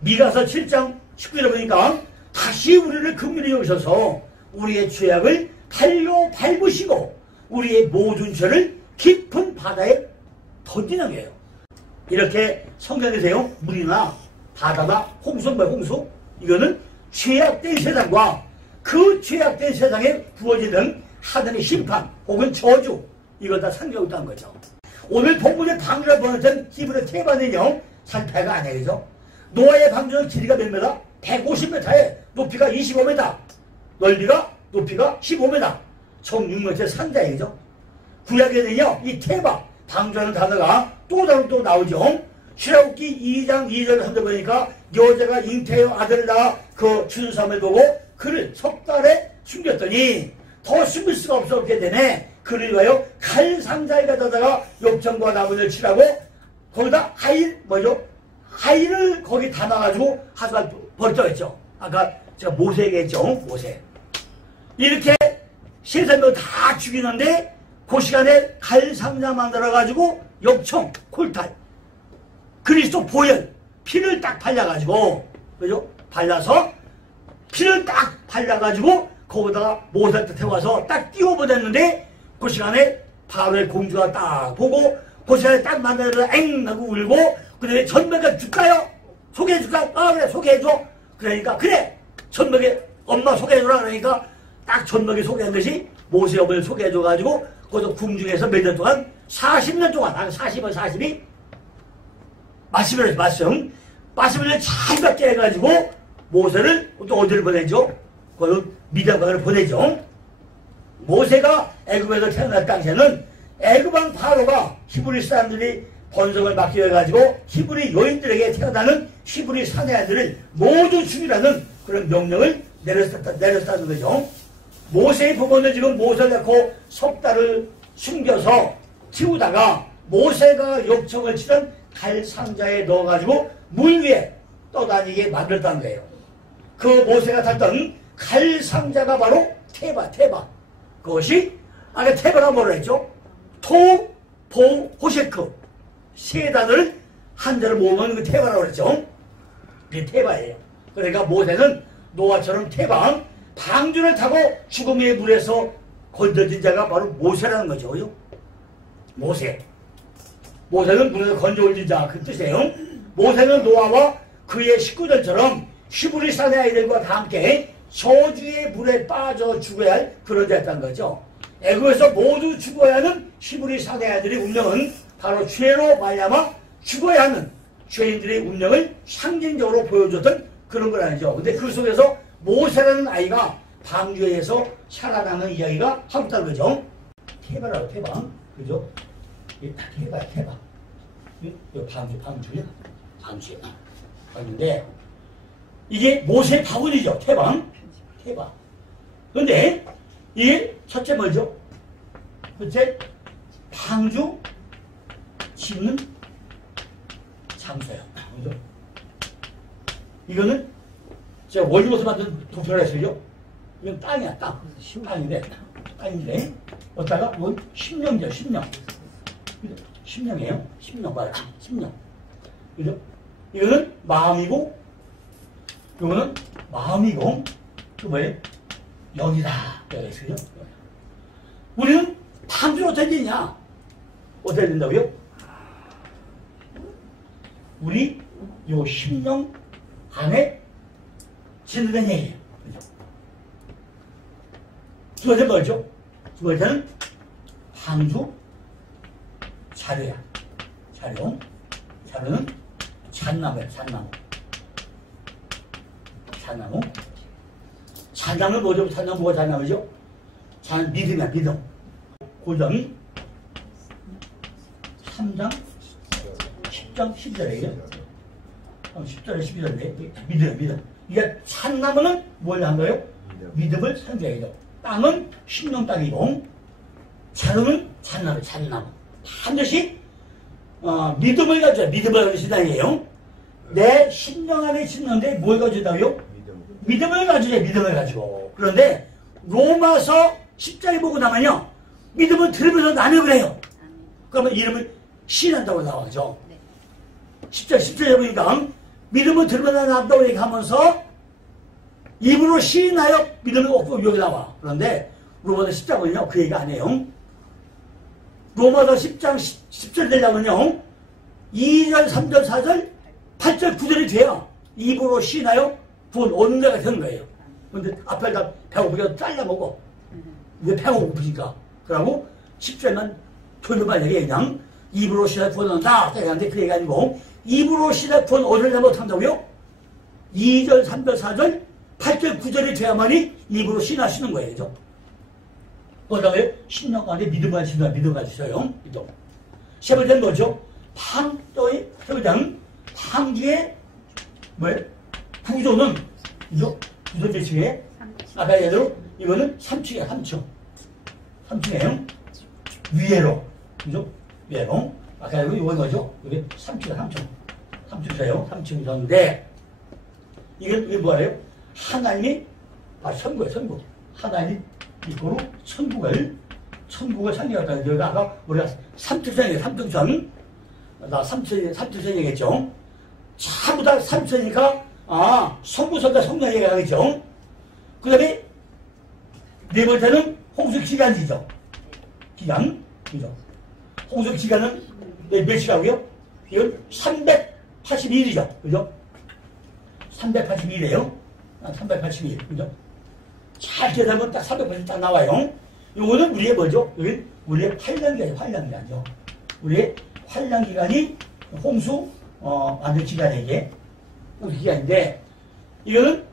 미가서 7장 19절에 보니까 다시 우리를 긍휼히 여기셔서 우리의 죄악을 발로 밟으시고 우리의 모든 죄를 깊은 바다에 던지는 거예요. 이렇게 성경에서요 물이나 바다나 홍수인가요? 홍수? 이거는 죄악된 세상과 그 죄악된 세상에 부어지는 하늘의 심판 혹은 저주 이걸 다 상징하고 있다는 거죠. 오늘 본문의 방주를 보는 히브리 테바는요 산패가 아니에요. 그죠? 노아의 방주는 길이가 몇 미터? 150m에 높이가 25m 넓이가 높이가 15m 총 6m 산자이죠. 구약에는요 이 테바 방주라는 단어가 또 다른 또 나오죠. 출애굽기 2장 2절 3절 보니까 여자가 잉태의 아들을 낳아 그 준삼을 보고 그를 석 달에 숨겼더니 더 숨길 수가 없었게 되네. 그를 위하여 칼 상자에 가져다가 엽전과 나무를 칠하고 거기다 하일을 거기 담아가지고 하수가 벌떡했죠. 아까 제가 모세 얘기했죠. 모세. 이렇게 세상을 다 죽이는데 그 시간에 칼 상자 만들어가지고 엽청, 콜탈, 그리스도 보혈, 피를 딱 발라가지고, 그죠? 발라서, 피를 딱 발라가지고, 거기다가 모세한테 태워서 딱 띄워보냈는데, 그 시간에 바로의 공주가 딱 보고, 그 시간에 딱 만나서 엥! 하고 울고, 그 다음에 전명가 줄까요? 소개해줄까? 아, 그래, 소개해줘. 그러니까, 그래! 전명에 엄마 소개해주라. 그러니까, 딱 전명에 소개한 것이 모세 어머니를 소개해줘가지고, 거기서 궁중에서 몇 년 동안, 40년 동안, 한 40은 40이, 말씀을 해서 말씀을 잘 받게 해가지고 모세를 또 어디를 보내죠? 그 미디안강을 보내죠. 모세가 애굽에서 태어날 당시에는 애굽왕 파로가 히브리 사람들이 번성을 막기 위해 가지고 히브리 여인들에게 태어나는 히브리 사내아들을 모두 죽이라는 그런 명령을 내렸다는 거죠. 모세의 부모는 지금 모세를 낳고 석 달을 숨겨서 키우다가 모세가 엽청을 치던 칼 상자에 넣어가지고 물 위에 떠다니게 만들었다는 거예요. 그 모세가 탔던 칼 상자가 바로 테바. 그것이 아까 테바가 뭐라 했죠? 토, 보, 호셰크 세 단어를 한 자를 모으면 그 테바라고 그랬죠. 그게 테바예요. 그러니까 모세는 노아처럼 테바 방주를 타고 죽음의 물에서 건져진 자가 바로 모세라는 거죠. 그죠? 모세는 물에서 건져올린 자 그 뜻이에요. 모세는 노아와 그의 식구들처럼 히브리 사내 아이들과 다 함께 저주의 물에 빠져 죽어야 할 그런 자였다는 거죠. 애굽에서 모두 죽어야 하는 히브리 사내 아이들의 운명은 바로 죄로 말미암아 죽어야 하는 죄인들의 운명을 상징적으로 보여줬던 그런 걸 아니죠. 근데 그 속에서 모세라는 아이가 방주에서 살아나는 이야기가 하고 있다는 거죠. 테바라고 테바. 그죠? 테바. 이거 방주야? 방주인데, 이게 모세의 바구니죠. 테바. 그런데, 이게 첫째 뭐죠? 첫째, 방주 짓는 장소야. 그죠? 이거는 제가 원리로서 만든 도표를 했어요. 이건 땅이야, 땅. 땅인데, 어디다가, 이건 심령이죠, 심령. 10년이에요. 10년 봐요. 10년. 그죠? 이거는 마음이고, 이거는 마음이고, 그 뭐예요? 영이다. 그죠? 우리는 방주를 어떻게 되냐? 어떻게 된다고요? 우리 요 10년 안에 지내는 얘기예요. 그죠? 두 번째 뭐죠? 두 번째는 항주 자료야. 자료는 잣나무야. 잣나무 뭐죠? 잣나무가 잣나무죠? 믿음이야. 믿음. 고전 3장 10장 12절이에요. 10절에 12절인데 믿음. 이게 잣나무는 뭘 한 거예요? 믿음을 상징해요. 땅은 신령 땅이고 자루는 잣나무. 반드시 믿음을 가져야 믿음을 가진 신앙이에요. 내 신령 안에 짓는데 뭘 가진다고요? 믿음을 가지죠. 믿음을 가지고. 그런데 로마서 10장에 보고 나면요. 믿음을 들으면서 남역을 해요. 그러면 이름을 시인한다고 나와죠. 10절에 보니까 믿음을 들으면서 남다고 얘기하면서 입으로 시인하여 믿음을 얻고 여기 나와. 그런데 로마서 10장 보면요. 그 얘기 안 해요. 로마서 10장 10절 되려면요. 2절, 3절, 4절, 8절, 9절이 돼요. 입으로 시인하여 돈 얻는 데가 되는 거예요. 근데 앞에다 배고프게 잘라먹고 이제 배가 고프니까 그러고 10절만 표현만 얘기해 그냥 입으로 시인하여 돈 얻는다. 그런데 그 얘기 아니고 입으로 시인하여 돈 얻으려 못한다고요? 2절, 3절, 4절, 8절, 9절이 돼야만이 입으로 시인하시는 거예요. 그죠? 그 다음에 10년 안에 믿음을 가지셔요. 세 번째는 뭐죠? 세 번째는 판기의 구조는 구조 몇 층에? 아까 예대로 이거는 3층이에요. 3층이에요. 위에로. 그죠? 위에로. 아까 예대로 이건 뭐죠? 이게 3층이에요. 3층이었는데 이게 뭐예요? 하나님이 천국. 하나님이 이거로 천국을 상징했다. 여기가 아까 우리가 3특전이에요. 3특전. 나 3특전 얘기했죠. 전부 다 3특전이니까 성부선과 성령 얘기하겠죠. 그 다음에 네 번째는 홍수기간이죠. 그죠? 홍수기간은 몇 시간이고요? 이건 382일이죠. 그죠? 382일이에요. 382일. 그죠? 잘 계산하면 딱 380일 딱 나와요. 요거는 우리의 뭐죠? 여기 우리의 환란기간이죠. 우리의 환란기간이 홍수, 완전 기간에게, 우리 기간인데, 이거는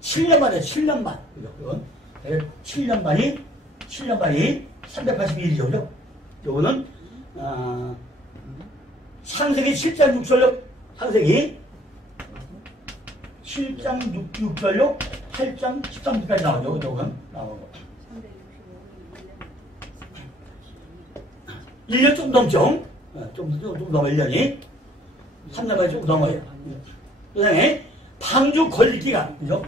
7년 만에, 7년 만. 그죠? 이건 7년 만이 382일이죠. 그죠? 요거는, 창세기 7장 6절로, 창세기 7장 6절로 8장 13절까지 나오죠. 이건 나오고. 1년 좀 넘죠? 좀 넘어, 1년이. 3년까지 좀 넘어요. 그 다음에 방주 건립기간. 그죠?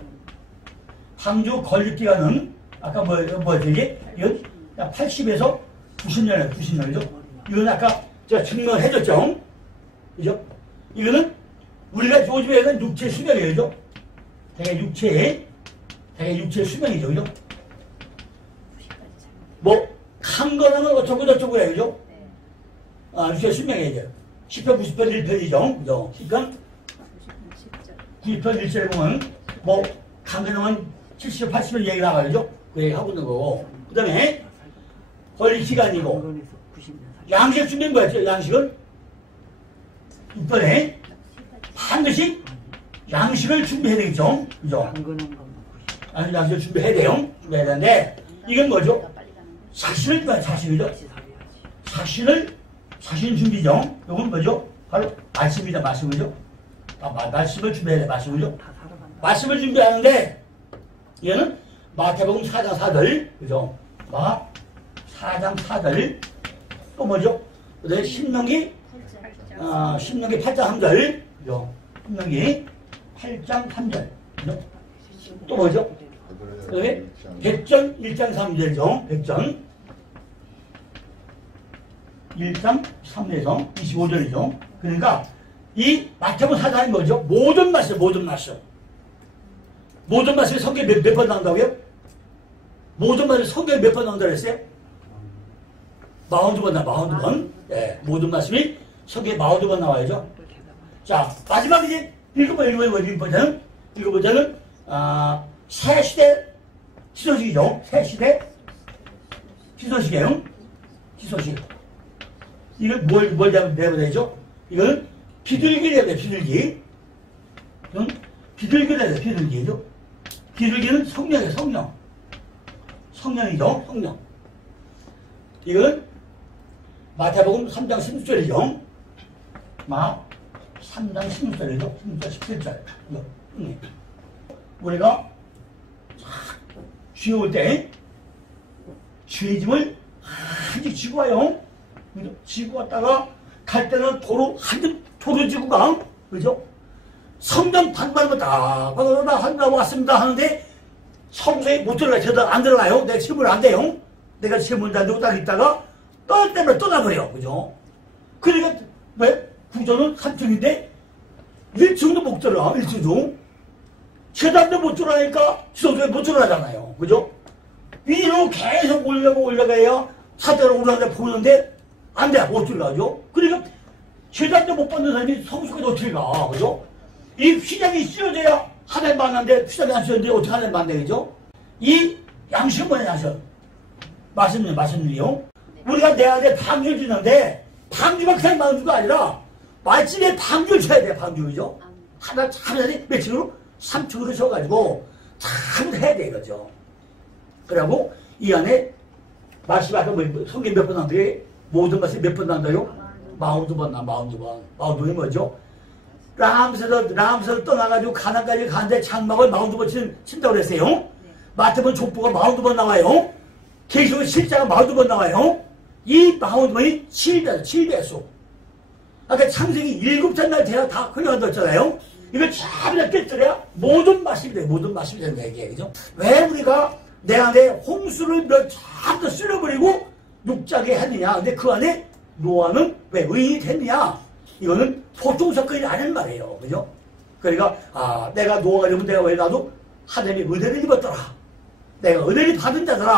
방주 건립기간은 아까 뭐였지 이게? 이건 80에서 90년이죠? 이건 아까 제가 증명해줬죠? 그죠? 이거는 우리가 요즘에는 육체 수명이죠? 되게 육체 수명이죠, 그죠? 강건하면 어쩌고 저쩌고 해요, 그죠? 육체 수명이죠. 10편, 90편, 1편이죠, 그죠? 10편, 90편, 1절에 보면, 강건하면 70, 80편 얘기 나가죠? 그 얘기 하고 있는 거고. 그 다음에, 권리 기간이고, 양식 준비는 뭐였죠, 양식은? 6번에, 반드시 양식을 준비해야 되겠죠? 그죠? 양식을 준비해야 돼요. 준비해야 되는데, 이건 뭐죠? 자신이죠? 자신 준비죠? 이건 뭐죠? 바로 말씀이다, 말씀이죠? 말씀을 준비해야 돼, 말씀이죠? 말씀을 준비하는데, 얘는 마태복음 4장 4절, 그죠? 4장 4절, 또 뭐죠? 그 다음에 신명기 8장 3절, 그죠? 신명기 8장 3절, 그죠? 또 뭐죠? 그 다음에 백전 1장 3절이죠. 백전 1장 3절에서 25절이죠. 그러니까 이 마태복음 4장이 뭐죠? 모든 말씀. 모든 말씀이 성경에 몇 번 나온다고요? 모든 말씀이 성경에 몇 번 나온다고 했어요? 42번. 네, 모든 말씀이 성경에 42번 나와야죠. 자, 마지막 이제 일곱 번째는, 새 시대 기소식이죠. 새 시대 기소식이에요. 기소식. 이걸 뭘 내야 되죠? 이거는 비둘기 내야 돼, 비둘기. 응? 비둘기 내야 돼, 비둘기죠. 비둘기는 성령이에요, 성령. 성령이죠, 성령. 이건 마태복음 3장 16절이죠. 3장 16절이죠. 17절. 우리가 쥐올 때 쥐짐을 한지 쥐고 와요. 쥐고 왔다가 갈 때는 도로 지고 가. 그죠? 성전 단말로 딱 한다고 왔습니다 하는데 성소에 못 들어가요. 저도 안 들어가요. 내가 질문 안 돼요. 내가 질문 다 누구 딱 있다가 떠날 때마다 떠나버려. 그죠? 그러니까 왜? 구조는 3층인데 1층도 못 들어가. 1층도. 계단도 못 들어가니까 지도에 못 들어가잖아요. 그죠? 위로 계속 올라가야 사대로 올라가다 보는데 안 돼. 못 들어가죠? 그러니까 계단도 못 받는 사람이 성수까지 어떻게 가. 그죠? 이 휘장이 씌워져야 하나님 만났는데 휘장이 안 씌워졌는데 어떻게 하나님 만나요? 그죠? 이 양식은 뭐냐, 양식? 말씀을요. 우리가 내 안에 방주를 주는데 방주가 그냥 방주가 아니라 말씀에 방주를 쳐야 돼. 방주. 그죠? 하나씩 몇 층으로? 3층으로 쳐가지고 참 해야 돼. 그죠? 그러고 이 안에 말씀 아까 성경 몇 번 한다고요? 모든 말씀 몇 번 한다요? 42번. 42번이 뭐죠? 라암에서 떠나가지고 가나안까지 가는데 장막을 42번 친다고 그랬어요. 마태복음 족보가 42번 나와요. 계시록 실자가 42번 나와요. 이 42번이 7배수. 아까 창세기 7째 날 대학 다 흘러간다고 했잖아요. 이걸 참 깨뜨려야 모든 말씀이 돼요. 모든 말씀이 되는 얘기예요. 그죠? 왜 우리가 내 안에 홍수를 쫙 쓸어버리고 눕자게 했느냐. 근데 그 안에 노아는 왜 의인이 됐느냐. 이거는 보통 사건이 아닌 말이에요. 그죠? 그러니까, 내가 노아가 되면 내가 왜 나도 하나님의 은혜를 입었더라. 내가 은혜를 받은 자더라.